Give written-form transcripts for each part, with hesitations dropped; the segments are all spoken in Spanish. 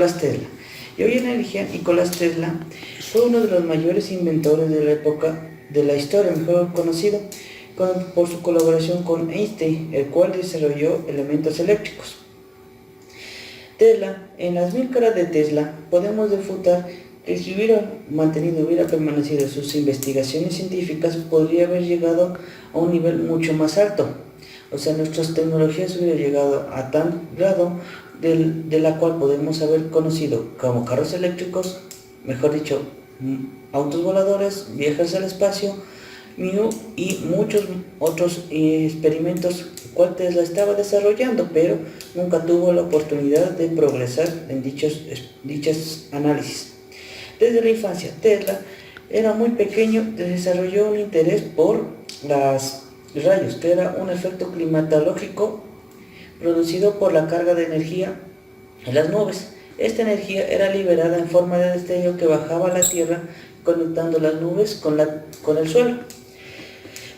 Nicolás Tesla. Y hoy en día Nicolás Tesla fue uno de los mayores inventores de la época de la historia, mejor conocido por su colaboración con Einstein, el cual desarrolló elementos eléctricos. Tesla, en las 1000 caras de Tesla, podemos refutar que si hubiera permanecido sus investigaciones científicas, podría haber llegado a un nivel mucho más alto. O sea, nuestras tecnologías hubieran llegado a tal grado de la cual podemos haber conocido como carros eléctricos, mejor dicho, autos voladores, viajes al espacio, y muchos otros experimentos cual Tesla estaba desarrollando, pero nunca tuvo la oportunidad de progresar en dichos análisis. Desde la infancia, Tesla era muy pequeño, desarrolló un interés por los rayos, que era un efecto climatológico producido por la carga de energía en las nubes. Esta energía era liberada en forma de destello que bajaba a la Tierra, conectando las nubes con el suelo.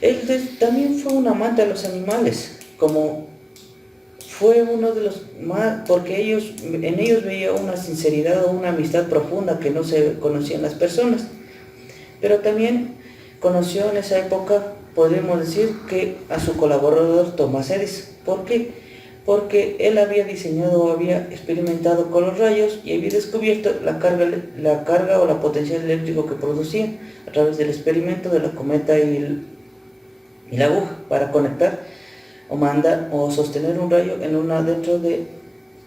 Él también fue un amante de los animales, como fue uno de los más, porque en ellos veía una sinceridad o una amistad profunda que no se conocían las personas. Pero también conoció en esa época, podemos decir, que a su colaborador Thomas Edison. ¿Por qué? Porque él había diseñado o había experimentado con los rayos y había descubierto la carga o la potencial eléctrico que producían a través del experimento de la cometa y la aguja para conectar o mandar o sostener un rayo dentro de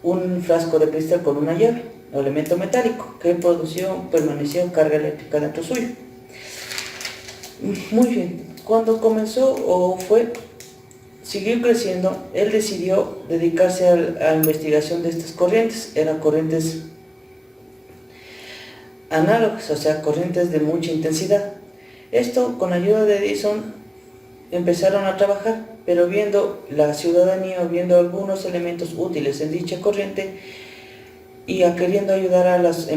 un frasco de cristal con una llave o elemento metálico que permaneció carga eléctrica dentro suyo. Muy bien, cuando siguió creciendo, él decidió dedicarse a la investigación de estas corrientes. Eran corrientes análogas, o sea, corrientes de mucha intensidad. Esto, con la ayuda de Edison, empezaron a trabajar, pero viendo la ciudadanía, viendo algunos elementos útiles en dicha corriente y queriendo ayudar a los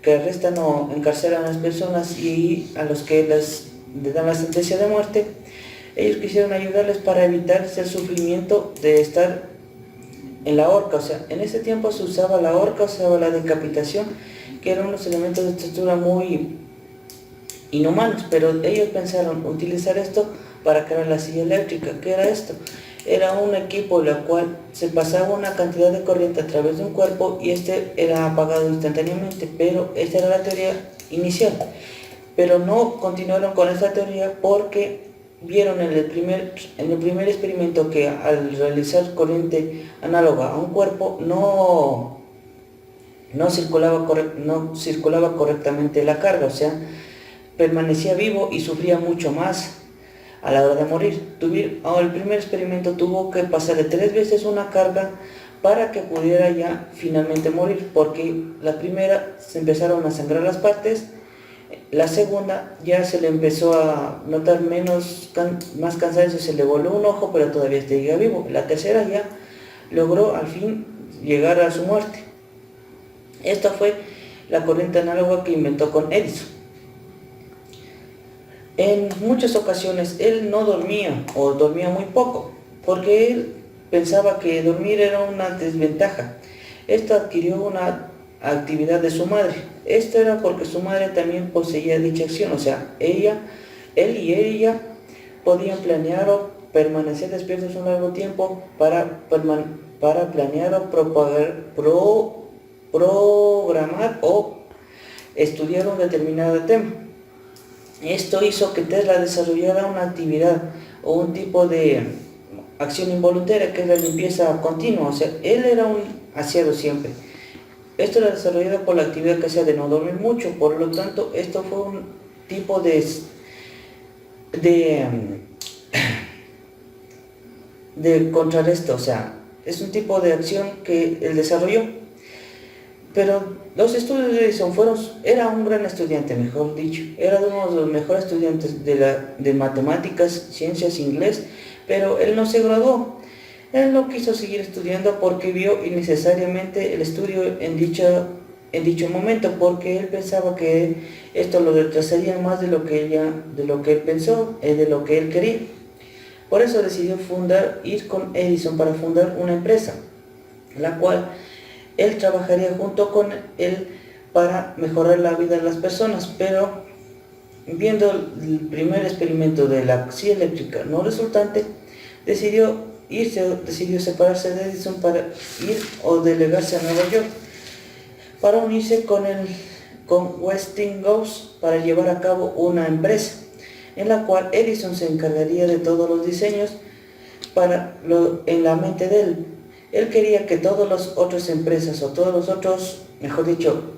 que arrestan o encarcelan a las personas y a los que les dan la sentencia de muerte, ellos quisieron ayudarles para evitar el sufrimiento de estar en la horca. O sea, en ese tiempo se usaba la horca, se usaba la decapitación, que eran unos elementos de estructura muy inhumanos, pero ellos pensaron utilizar esto para crear la silla eléctrica. ¿Qué era esto? Era un equipo en el cual se pasaba una cantidad de corriente a través de un cuerpo y este era apagado instantáneamente, pero esta era la teoría inicial. Pero no continuaron con esta teoría porque vieron en el primer experimento que al realizar corriente análoga a un cuerpo no circulaba correctamente la carga, o sea, permanecía vivo y sufría mucho más a la hora de morir. El primer experimento tuvo que pasarle 3 veces una carga para que pudiera ya finalmente morir, porque la primera se empezaron a sangrar las partes, la segunda ya se le empezó a notar más cansancio, se le voló un ojo, pero todavía seguía vivo. La tercera ya logró al fin llegar a su muerte. Esta fue la corriente análoga que inventó con Edison. En muchas ocasiones él no dormía o dormía muy poco, porque él pensaba que dormir era una desventaja. Esto adquirió una actividad de su madre. Esto era porque su madre también poseía dicha acción, o sea, él y ella podían planear o permanecer despiertos un largo tiempo para planear o programar o estudiar un determinado tema. Esto hizo que Tesla desarrollara una actividad o un tipo de acción involuntaria que es la limpieza continua. O sea, él era un aseado siempre. Esto era desarrollado por la actividad que hacía de no dormir mucho. Por lo tanto, esto fue un tipo de contrarresto. O sea, es un tipo de acción que él desarrolló. Pero los estudios de Edison era un gran estudiante, mejor dicho, era uno de los mejores estudiantes de matemáticas, ciencias, inglés, pero él no se graduó. Él no quiso seguir estudiando porque vio innecesariamente el estudio en dicho momento, porque él pensaba que esto lo retrasaría más de lo que él pensó, de lo que él quería. Por eso decidió ir con Edison para fundar una empresa, la cual Él trabajaría junto con él para mejorar la vida de las personas, pero viendo el primer experimento de la silla eléctrica no resultante, decidió separarse de Edison para ir o delegarse a Nueva York para unirse con Westinghouse para llevar a cabo una empresa en la cual Edison se encargaría de todos los diseños en la mente de él. Él quería que todas las otras empresas o todos los otros, mejor dicho,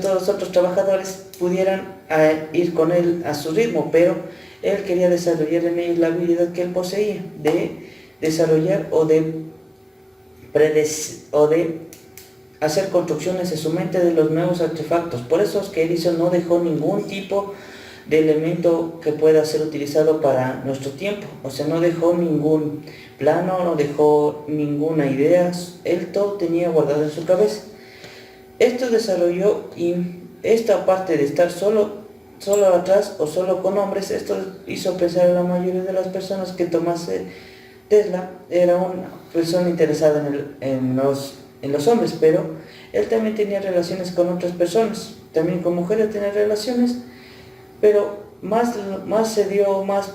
todos los otros trabajadores pudieran ir con él a su ritmo, pero él quería desarrollar en ellos la habilidad que él poseía de desarrollar o de hacer construcciones en su mente de los nuevos artefactos. Por eso es que Edison no dejó ningún tipo de elemento que pueda ser utilizado para nuestro tiempo. O sea, no dejó ningún plano, no dejó ninguna idea. Él todo tenía guardado en su cabeza. Esto desarrolló, y esta parte de estar solo atrás o solo con hombres, esto hizo pensar a la mayoría de las personas que Tomás Tesla era una persona interesada en los hombres, pero él también tenía relaciones con otras personas, también con mujeres tenía relaciones, pero más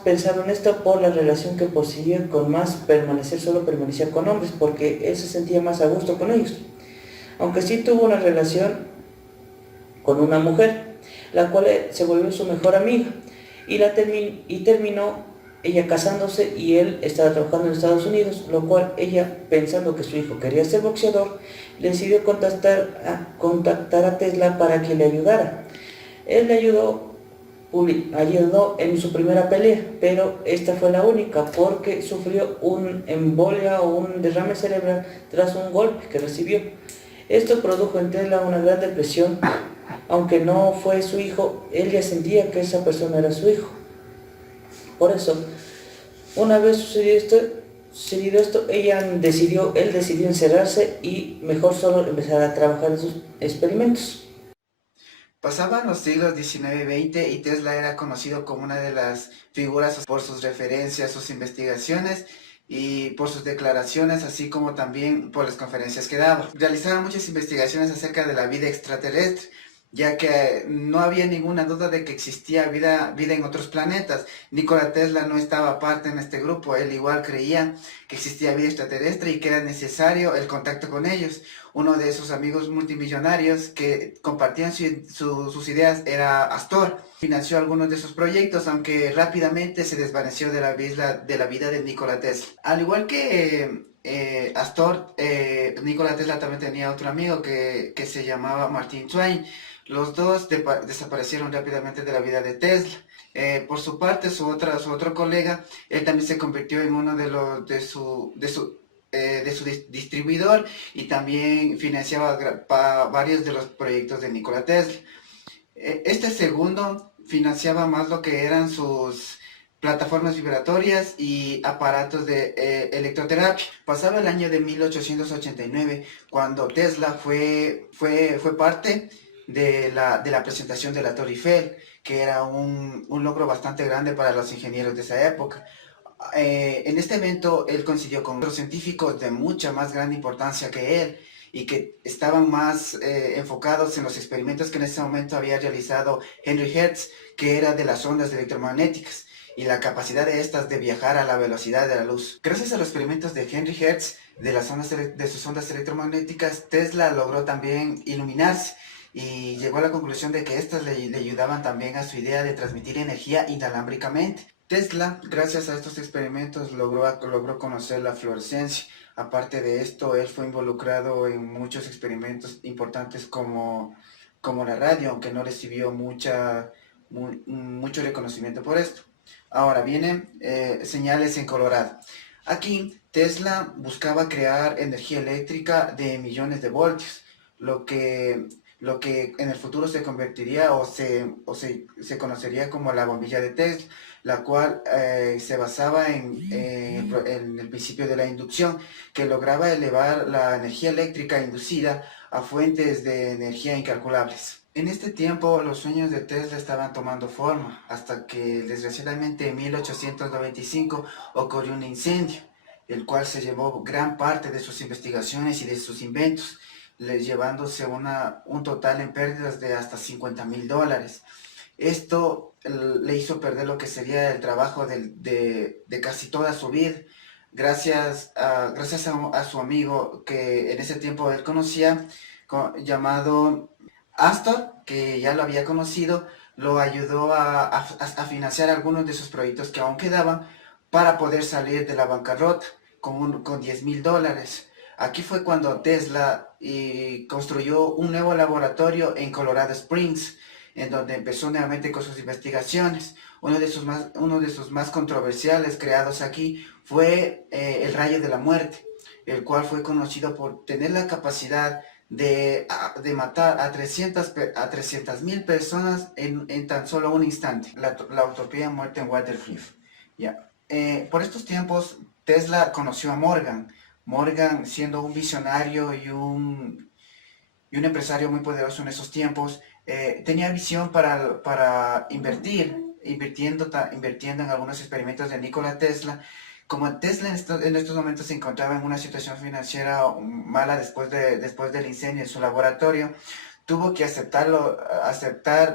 pensaron en esto por la relación que poseía con permanecía con hombres, porque él se sentía más a gusto con ellos. Aunque sí tuvo una relación con una mujer, la cual se volvió su mejor amiga, y terminó ella casándose, y él estaba trabajando en Estados Unidos, lo cual ella, pensando que su hijo quería ser boxeador, decidió contactar a Tesla para que le ayudara. Él le ayudó en su primera pelea, pero esta fue la única porque sufrió un embolia o un derrame cerebral tras un golpe que recibió. Esto produjo en Tesla una gran depresión. Aunque no fue su hijo, él ya sentía que esa persona era su hijo. Por eso, una vez sucedido esto, él decidió encerrarse y mejor solo empezar a trabajar en sus experimentos. Pasaban los siglos XIX y XX y Tesla era conocido como una de las figuras por sus referencias, sus investigaciones y por sus declaraciones, así como también por las conferencias que daba. Realizaba muchas investigaciones acerca de la vida extraterrestre, ya que no había ninguna duda de que existía vida en otros planetas. Nikola Tesla no estaba aparte en este grupo, él igual creía que existía vida extraterrestre y que era necesario el contacto con ellos. Uno de sus amigos multimillonarios que compartían sus ideas era Astor. Financió algunos de sus proyectos, aunque rápidamente se desvaneció de la vida de Nikola Tesla. Al igual que Astor, Nikola Tesla también tenía otro amigo que se llamaba Martin Twain. Los dos desaparecieron rápidamente de la vida de Tesla. Por su parte, su otro colega, él también se convirtió en uno de su distribuidor, y también financiaba varios de los proyectos de Nikola Tesla. Este segundo financiaba más lo que eran sus plataformas vibratorias y aparatos de electroterapia. Pasaba el año de 1889 cuando Tesla fue parte de la presentación de la Torre Eiffel, que era un logro bastante grande para los ingenieros de esa época. En este evento él coincidió con otros científicos de mucha más gran importancia que él y que estaban más enfocados en los experimentos que en ese momento había realizado Henry Hertz, que era de las ondas electromagnéticas y la capacidad de estas de viajar a la velocidad de la luz. Gracias a los experimentos de Henry Hertz de sus ondas electromagnéticas, Tesla logró también iluminarse y llegó a la conclusión de que estas le ayudaban también a su idea de transmitir energía inalámbricamente. Tesla, gracias a estos experimentos, logró conocer la fluorescencia. Aparte de esto, él fue involucrado en muchos experimentos importantes como la radio, aunque no recibió mucho reconocimiento por esto. Ahora vienen señales en Colorado. Aquí Tesla buscaba crear energía eléctrica de millones de voltios, lo que lo que en el futuro se convertiría se conocería como la bombilla de Tesla, la cual se basaba en el principio de la inducción, que lograba elevar la energía eléctrica inducida a fuentes de energía incalculables. En este tiempo los sueños de Tesla estaban tomando forma, hasta que desgraciadamente en 1895 ocurrió un incendio, el cual se llevó gran parte de sus investigaciones y de sus inventos, llevándose un total en pérdidas de hasta $50,000. Esto le hizo perder lo que sería el trabajo de casi toda su vida. Gracias a su amigo que en ese tiempo él conocía, llamado Astor, que ya lo había conocido, lo ayudó a financiar algunos de sus proyectos que aún quedaban para poder salir de la bancarrota con $10,000. Aquí fue cuando Tesla construyó un nuevo laboratorio en Colorado Springs, en donde empezó nuevamente con sus investigaciones. Uno de sus más controversiales creados aquí fue el rayo de la muerte, el cual fue conocido por tener la capacidad de matar a 300,000 personas en tan solo un instante. La utopía muerte en Walter Cliff. Ya. Por estos tiempos, Tesla conoció a Morgan. Morgan, siendo un visionario y un empresario muy poderoso en esos tiempos, tenía visión para invirtiendo en algunos experimentos de Nikola Tesla. Como Tesla en estos momentos se encontraba en una situación financiera mala después del incendio en su laboratorio, tuvo que aceptar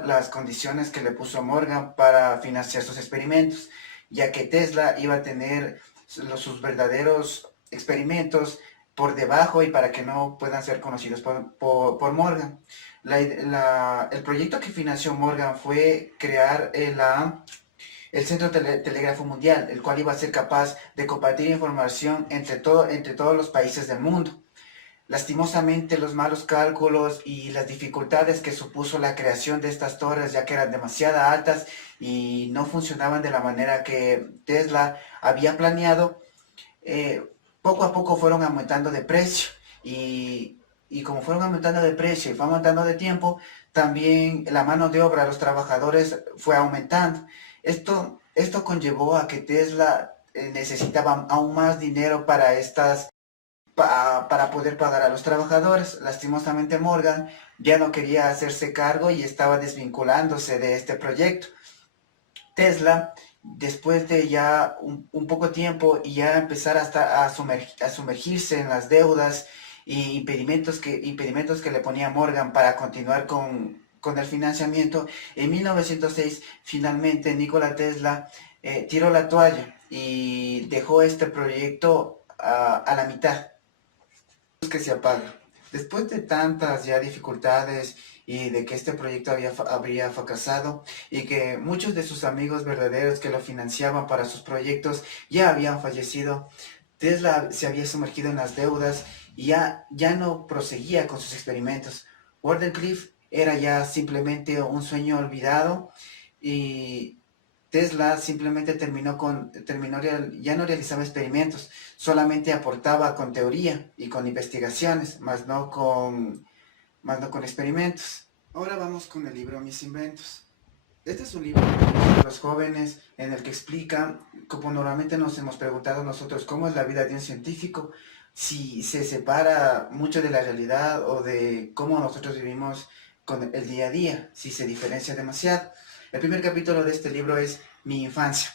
las condiciones que le puso Morgan para financiar sus experimentos, ya que Tesla iba a tener sus verdaderos experimentos por debajo y para que no puedan ser conocidos por Morgan. El proyecto que financió Morgan fue crear el Centro Telégrafo Mundial, el cual iba a ser capaz de compartir información entre todos los países del mundo. Lastimosamente, los malos cálculos y las dificultades que supuso la creación de estas torres, ya que eran demasiado altas y no funcionaban de la manera que Tesla había planeado, poco a poco fueron aumentando de precio. Y como fueron aumentando de precio y fue aumentando de tiempo, también la mano de obra, los trabajadores, fue aumentando. Esto conllevó a que Tesla necesitaba aún más dinero para poder pagar a los trabajadores. Lastimosamente Morgan ya no quería hacerse cargo y estaba desvinculándose de este proyecto. Tesla, después de ya un poco tiempo y ya empezar a sumergirse en las deudas y impedimentos que le ponía Morgan para continuar con el financiamiento, en 1906 finalmente Nikola Tesla tiró la toalla y dejó este proyecto a la mitad. Que se apaga. Después de tantas ya dificultades y de que este proyecto habría fracasado y que muchos de sus amigos verdaderos que lo financiaban para sus proyectos ya habían fallecido, Tesla se había sumergido en las deudas y ya no proseguía con sus experimentos. Wardenclyffe era ya simplemente un sueño olvidado y Tesla simplemente ya no realizaba experimentos, solamente aportaba con teoría y con investigaciones, más no con experimentos. Ahora vamos con el libro Mis Inventos. Este es un libro para los jóvenes en el que explica, como normalmente nos hemos preguntado nosotros, cómo es la vida de un científico, si se separa mucho de la realidad o de cómo nosotros vivimos con el día a día, si se diferencia demasiado. El primer capítulo de este libro es Mi Infancia.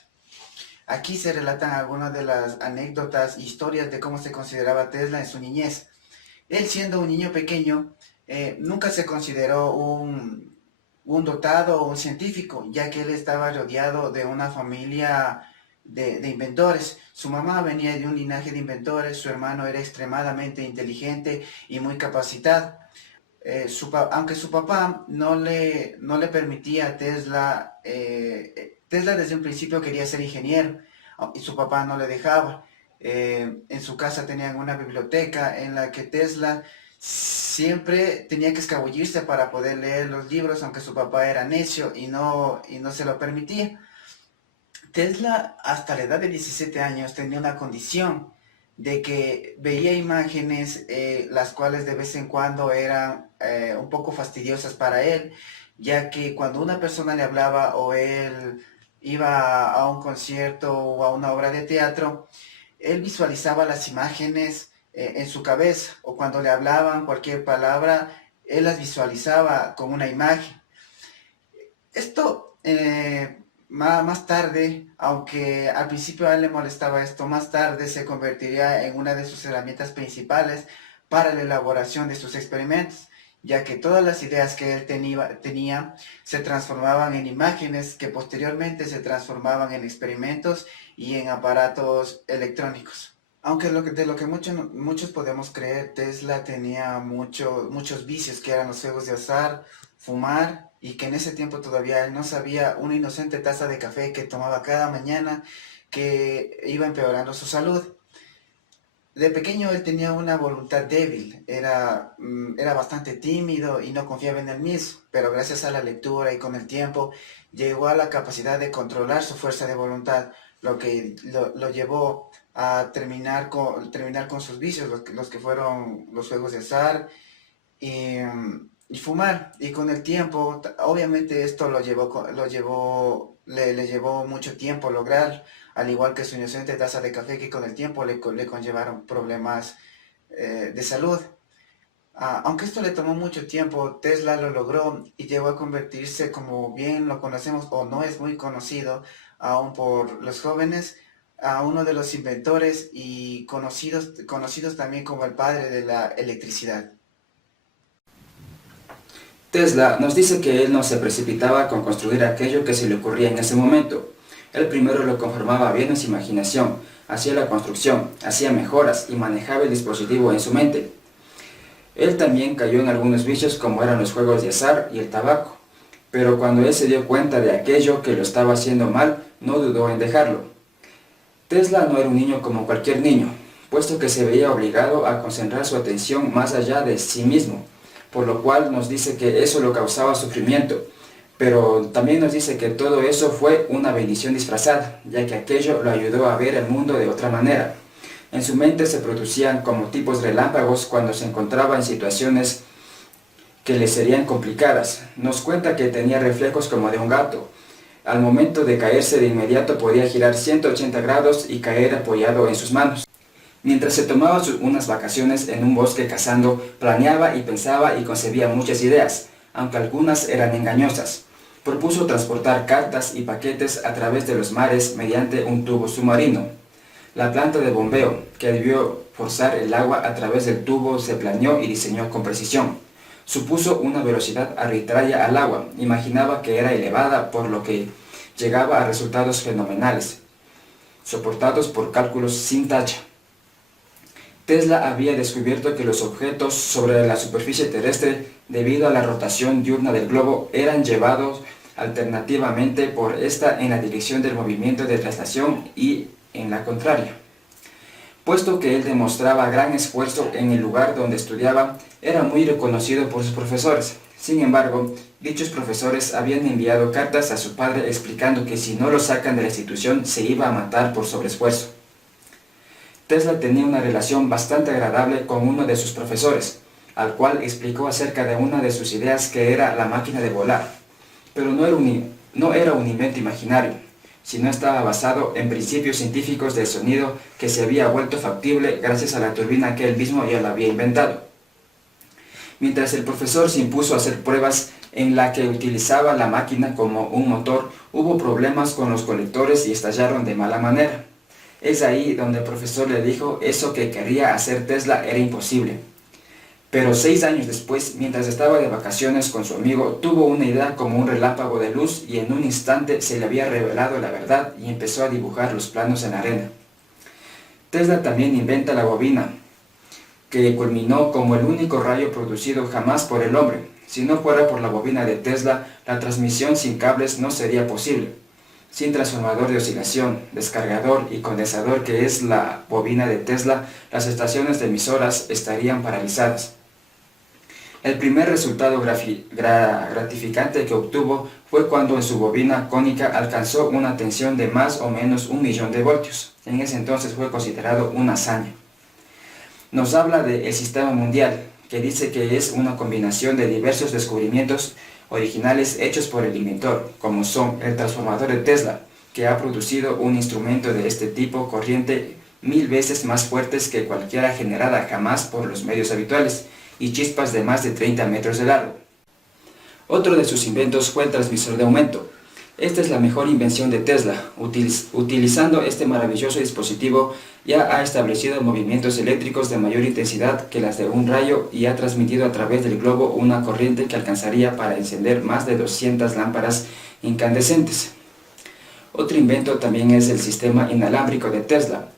Aquí se relatan algunas de las anécdotas e historias de cómo se consideraba Tesla en su niñez. Él, siendo un niño pequeño, nunca se consideró un dotado o un científico, ya que él estaba rodeado de una familia de inventores. Su mamá venía de un linaje de inventores, su hermano era extremadamente inteligente y muy capacitado. Aunque su papá no le permitía a Tesla, Tesla desde un principio quería ser ingeniero y su papá no le dejaba. En su casa tenían una biblioteca en la que Tesla siempre tenía que escabullirse para poder leer los libros, aunque su papá era necio y no se lo permitía. Tesla hasta la edad de 17 años tenía una condición. de que veía imágenes las cuales de vez en cuando eran un poco fastidiosas para él, ya que cuando una persona le hablaba o él iba a un concierto o a una obra de teatro, él visualizaba las imágenes en su cabeza, o cuando le hablaban cualquier palabra, él las visualizaba con una imagen. Esto más tarde, aunque al principio a él le molestaba esto, más tarde se convertiría en una de sus herramientas principales para la elaboración de sus experimentos, ya que todas las ideas que él tenía se transformaban en imágenes que posteriormente se transformaban en experimentos y en aparatos electrónicos. Aunque de lo que muchos podemos creer, Tesla tenía muchos vicios, que eran los juegos de azar, fumar, y que en ese tiempo todavía él no sabía una inocente taza de café que tomaba cada mañana que iba empeorando su salud. De pequeño él tenía una voluntad débil, era bastante tímido y no confiaba en él mismo, pero gracias a la lectura y con el tiempo llegó a la capacidad de controlar su fuerza de voluntad, lo que lo llevó a terminar con sus vicios, los que fueron los juegos de azar y fumar. Y con el tiempo, obviamente esto le llevó mucho tiempo lograr, al igual que su inocente taza de café, que con el tiempo le conllevaron problemas de salud. Aunque esto le tomó mucho tiempo, Tesla lo logró y llegó a convertirse, como bien lo conocemos, o no es muy conocido aún por los jóvenes, a uno de los inventores y conocidos también como el padre de la electricidad. Tesla nos dice que él no se precipitaba con construir aquello que se le ocurría en ese momento. Él primero lo conformaba bien en su imaginación, hacía la construcción, hacía mejoras y manejaba el dispositivo en su mente. Él también cayó en algunos vicios como eran los juegos de azar y el tabaco, pero cuando él se dio cuenta de aquello que lo estaba haciendo mal, no dudó en dejarlo. Tesla no era un niño como cualquier niño, puesto que se veía obligado a concentrar su atención más allá de sí mismo, por lo cual nos dice que eso lo causaba sufrimiento, pero también nos dice que todo eso fue una bendición disfrazada, ya que aquello lo ayudó a ver el mundo de otra manera. En su mente se producían como tipos relámpagos cuando se encontraba en situaciones que le serían complicadas. Nos cuenta que tenía reflejos como de un gato. Al momento de caerse de inmediato podía girar 180 grados y caer apoyado en sus manos. Mientras se tomaba unas vacaciones en un bosque cazando, planeaba y pensaba y concebía muchas ideas, aunque algunas eran engañosas. Propuso transportar cartas y paquetes a través de los mares mediante un tubo submarino. La planta de bombeo, que debió forzar el agua a través del tubo, se planeó y diseñó con precisión. Supuso una velocidad arbitraria al agua, imaginaba que era elevada, por lo que llegaba a resultados fenomenales, soportados por cálculos sin tacha. Tesla había descubierto que los objetos sobre la superficie terrestre, debido a la rotación diurna del globo, eran llevados alternativamente por esta en la dirección del movimiento de traslación y en la contraria. Puesto que él demostraba gran esfuerzo en el lugar donde estudiaba, era muy reconocido por sus profesores. Sin embargo, dichos profesores habían enviado cartas a su padre explicando que si no lo sacan de la institución se iba a matar por sobreesfuerzo. Tesla tenía una relación bastante agradable con uno de sus profesores, al cual explicó acerca de una de sus ideas, que era la máquina de volar. Pero no era un invento imaginario, sino estaba basado en principios científicos del sonido que se había vuelto factible gracias a la turbina que él mismo ya la había inventado. Mientras el profesor se impuso a hacer pruebas en la que utilizaba la máquina como un motor, hubo problemas con los colectores y estallaron de mala manera. Es ahí donde el profesor le dijo eso que quería hacer Tesla era imposible. Pero 6 años después, mientras estaba de vacaciones con su amigo, tuvo una idea como un relámpago de luz y en un instante se le había revelado la verdad y empezó a dibujar los planos en la arena. Tesla también inventa la bobina, que culminó como el único rayo producido jamás por el hombre. Si no fuera por la bobina de Tesla, la transmisión sin cables no sería posible. Sin transformador de oscilación, descargador y condensador, que es la bobina de Tesla, las estaciones de emisoras estarían paralizadas. El primer resultado gratificante que obtuvo fue cuando en su bobina cónica alcanzó una tensión de más o menos 1.000.000 de voltios. En ese entonces fue considerado una hazaña. nos habla del sistema mundial, que dice que es una combinación de diversos descubrimientos originales hechos por el inventor, como son el transformador de Tesla, que ha producido un instrumento de este tipo corriente 1000 veces más fuertes que cualquiera generada jamás por los medios habituales, y chispas de más de 30 metros de largo. Otro de sus inventos fue el transmisor de aumento. Esta es la mejor invención de Tesla. Utilizando este maravilloso dispositivo, ya ha establecido movimientos eléctricos de mayor intensidad que las de un rayo y ha transmitido a través del globo una corriente que alcanzaría para encender más de 200 lámparas incandescentes. Otro invento también es el sistema inalámbrico de Tesla,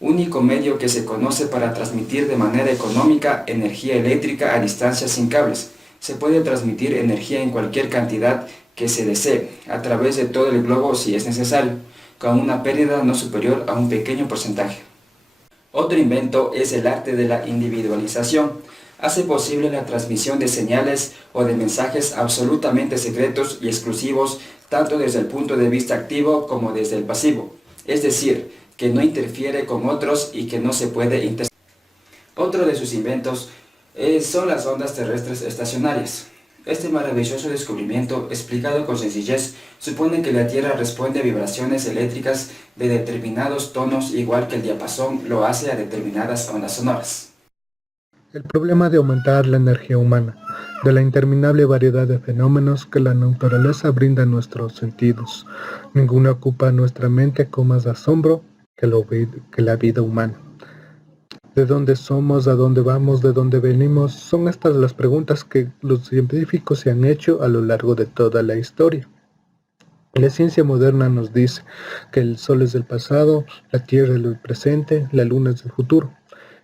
único medio que se conoce para transmitir de manera económica energía eléctrica a distancias sin cables. Se puede transmitir energía en cualquier cantidad que se desee, a través de todo el globo si es necesario, con una pérdida no superior a un pequeño porcentaje. Otro invento es el arte de la individualización. Hace posible la transmisión de señales o de mensajes absolutamente secretos y exclusivos, tanto desde el punto de vista activo como desde el pasivo, es decir, que no interfiere con otros y que no se puede interceptar. Otro de sus inventos son las ondas terrestres estacionarias. Este maravilloso descubrimiento, explicado con sencillez, supone que la Tierra responde a vibraciones eléctricas de determinados tonos, igual que el diapasón lo hace a determinadas ondas sonoras. El problema de aumentar la energía humana, de la interminable variedad de fenómenos que la naturaleza brinda a nuestros sentidos. Ninguno ocupa nuestra mente con más asombro que la vida humana. ¿De dónde somos? ¿A dónde vamos? ¿De dónde venimos? Son estas las preguntas que los científicos se han hecho a lo largo de toda la historia. La ciencia moderna nos dice que el Sol es del pasado, la Tierra es del presente, la Luna es del futuro.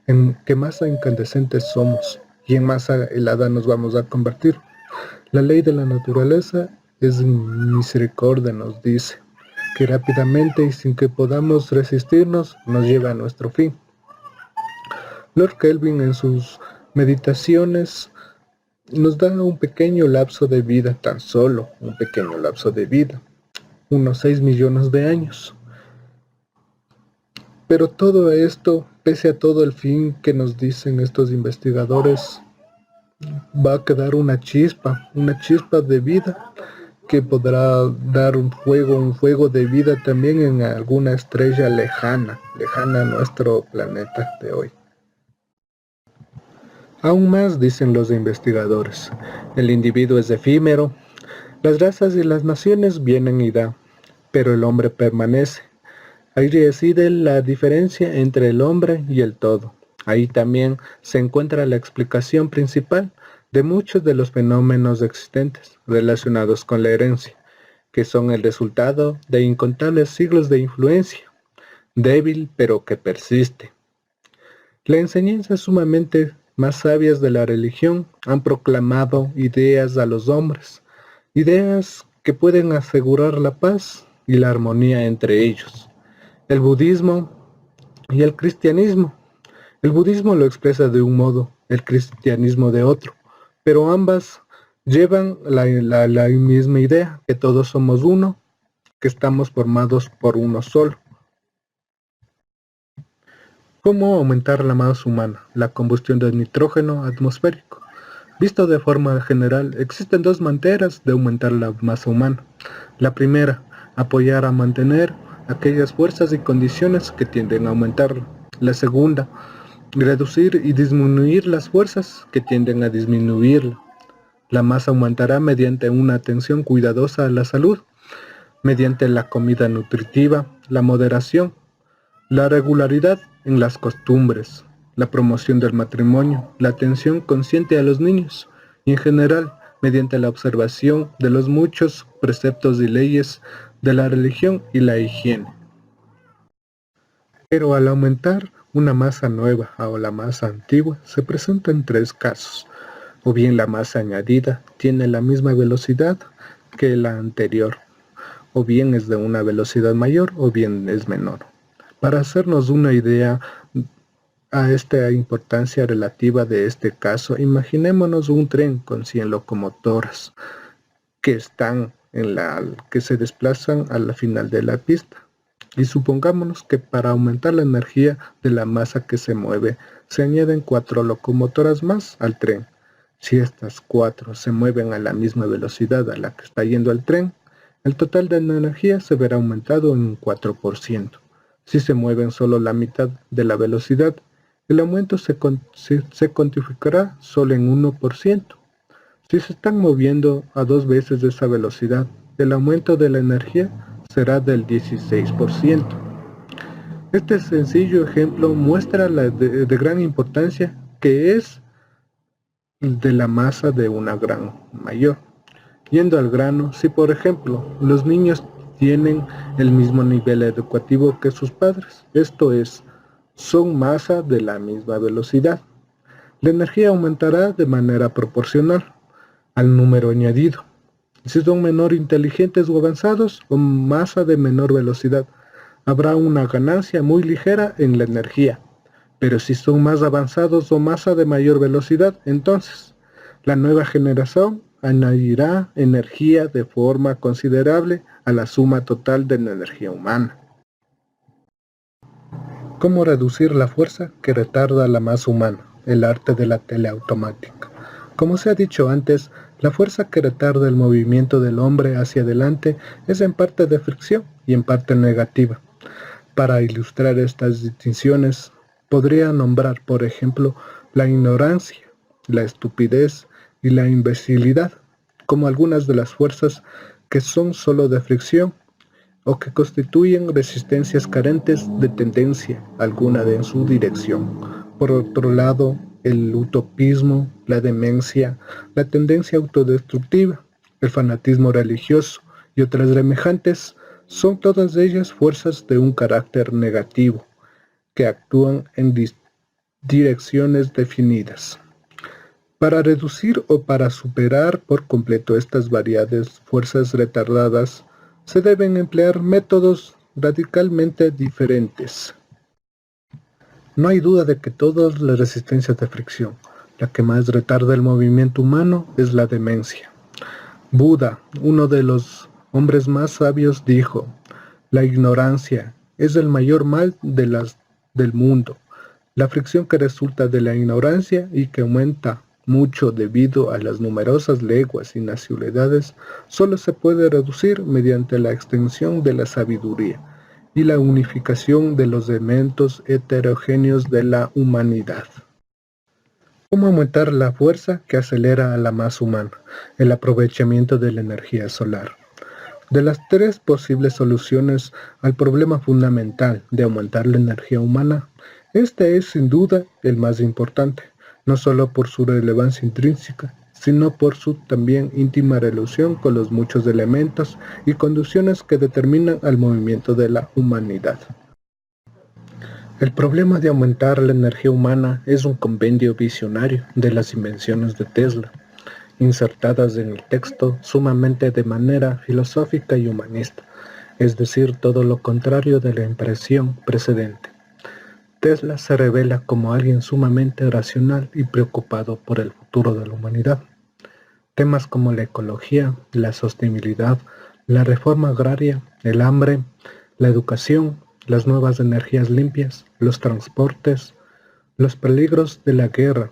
En qué masa incandescentes somos y en masa helada nos vamos a convertir. La ley de la naturaleza es misericordia, nos dice, que rápidamente y sin que podamos resistirnos nos lleva a nuestro fin. Lord Kelvin en sus meditaciones nos da un pequeño lapso de vida, tan solo un pequeño lapso de vida, unos 6 millones de años. Pero todo esto, pese a todo el fin que nos dicen estos investigadores, va a quedar una chispa de vida que podrá dar un fuego de vida también en alguna estrella lejana a nuestro planeta de hoy. Aún más, dicen los investigadores, el individuo es efímero, las razas y las naciones vienen y dan, pero el hombre permanece. Ahí reside la diferencia entre el hombre y el todo. Ahí también se encuentra la explicación principal de muchos de los fenómenos existentes relacionados con la herencia, que son el resultado de incontables siglos de influencia, débil pero que persiste. La enseñanza sumamente más sabias de la religión han proclamado ideas a los hombres, ideas que pueden asegurar la paz y la armonía entre ellos. El budismo y el cristianismo. El budismo lo expresa de un modo, el cristianismo de otro, pero ambas llevan la misma idea, que todos somos uno, que estamos formados por uno solo. ¿Cómo aumentar la masa humana? La combustión del nitrógeno atmosférico. Visto de forma general, existen dos maneras de aumentar la masa humana. La primera, apoyar a mantener aquellas fuerzas y condiciones que tienden a aumentarla. La segunda, reducir y disminuir las fuerzas que tienden a disminuirla. La masa aumentará mediante una atención cuidadosa a la salud, mediante la comida nutritiva, la moderación, la regularidad en las costumbres, la promoción del matrimonio, la atención consciente a los niños y en general mediante la observación de los muchos preceptos y leyes de la religión y la higiene. Pero al aumentar una masa nueva o la masa antigua se presentan tres casos. O bien la masa añadida tiene la misma velocidad que la anterior, o bien es de una velocidad mayor o bien es menor. Para hacernos una idea a esta importancia relativa de este caso, imaginémonos un tren con 100 locomotoras que se desplazan a la final de la pista. Y supongámonos que para aumentar la energía de la masa que se mueve se añaden 4 locomotoras más al tren. Si estas 4 se mueven a la misma velocidad a la que está yendo el tren, el total de energía se verá aumentado en un 4%. Si se mueven solo la mitad de la velocidad, el aumento se cuantificará solo en 1%. Si se están moviendo a 2 veces de esa velocidad, el aumento de la energía será del 16%. Este sencillo ejemplo muestra la de gran importancia que es de la masa de una gran mayor. Yendo al grano, si por ejemplo los niños tienen el mismo nivel educativo que sus padres, esto es, son masa de la misma velocidad, la energía aumentará de manera proporcional al número añadido. Si son menor inteligentes o avanzados o masa de menor velocidad, habrá una ganancia muy ligera en la energía. Pero si son más avanzados o masa de mayor velocidad, entonces la nueva generación añadirá energía de forma considerable a la suma total de la energía humana. ¿Cómo reducir la fuerza que retarda la masa humana? El arte de la teleautomática. Como se ha dicho antes, la fuerza que retarda el movimiento del hombre hacia adelante es en parte de fricción y en parte negativa. Para ilustrar estas distinciones, podría nombrar, por ejemplo, la ignorancia, la estupidez y la imbecilidad como algunas de las fuerzas que son solo de fricción o que constituyen resistencias carentes de tendencia alguna en su dirección. Por otro lado, el utopismo, la demencia, la tendencia autodestructiva, el fanatismo religioso y otras semejantes son todas ellas fuerzas de un carácter negativo que actúan en direcciones definidas. Para reducir o para superar por completo estas variadas fuerzas retardadas, se deben emplear métodos radicalmente diferentes. No hay duda de que todas las resistencias de fricción, la que más retarda el movimiento humano es la demencia. Buda, uno de los hombres más sabios, dijo: la ignorancia es el mayor mal del mundo. La fricción que resulta de la ignorancia y que aumenta mucho debido a las numerosas leguas y nacionalidades, solo se puede reducir mediante la extensión de la sabiduría y la unificación de los elementos heterogéneos de la humanidad. ¿Cómo aumentar la fuerza que acelera a la masa humana? El aprovechamiento de la energía solar. De las 3 posibles soluciones al problema fundamental de aumentar la energía humana, este es sin duda el más importante, no solo por su relevancia intrínseca, sino por su también íntima relación con los muchos elementos y condiciones que determinan al movimiento de la humanidad. El problema de aumentar la energía humana es un compendio visionario de las invenciones de Tesla, insertadas en el texto sumamente de manera filosófica y humanista, es decir, todo lo contrario de la impresión precedente. Tesla se revela como alguien sumamente racional y preocupado por el futuro de la humanidad. Temas como la ecología, la sostenibilidad, la reforma agraria, el hambre, la educación, las nuevas energías limpias, los transportes, los peligros de la guerra,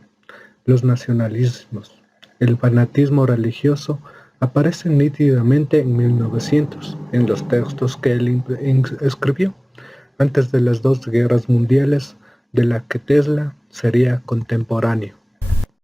los nacionalismos, el fanatismo religioso aparecen nítidamente en 1900 en los textos que él escribió antes de las 2 guerras mundiales de las que Tesla sería contemporáneo.